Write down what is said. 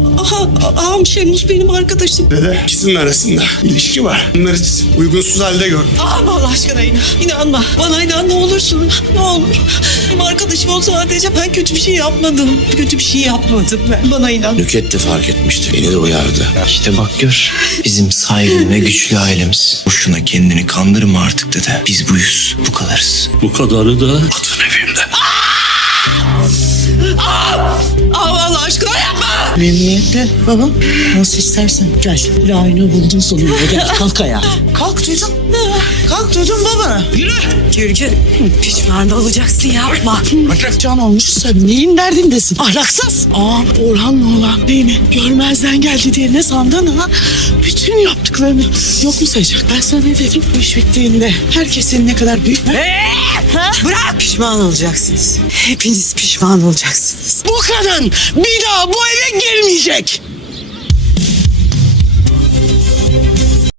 Aha ağam şey, Mus benim arkadaşım. Dede ikisinin arasında ilişki var. Bunları uygunsuz halde gör. Aa, Allah aşkına inanma. Bana inan ne olursun ne olur. Benim arkadaşım olsa sadece ben kötü bir şey yapmadım. Kötü bir şey yapmadım ben. Bana inan. Nüket de fark etmişti. Beni de uyardı. İşte bak gör. Bizim sahibi ve güçlü ailemiz. Boşuna kendini kandırma artık dede. Biz buyuz. Bu kadarız. Bu kadarı da... Atın. Memnuniyetle babam. Nasıl istersen gel. Bir ayna buldun sonunda gel kalk ayağa. Kalk duydun. Kalk duydun baba. Yürü. Gürgün pişman da olacaksın yapma. Bakın can olmuş sen neyin derdindesin? Ahlaksız. Aa Orhan ne olan değil mi? Görmezden geldi diye ne sandın ha? Bütün yaptıklarını yok mu sayacak? Ben sana ne dedim bu iş bittiğinde? Herkesin ne kadar büyük... Hey! Ha? Bırak. Pişman olacaksınız. Hepiniz pişman olacaksınız. Bu kadın bir daha bu eve girmeyecek.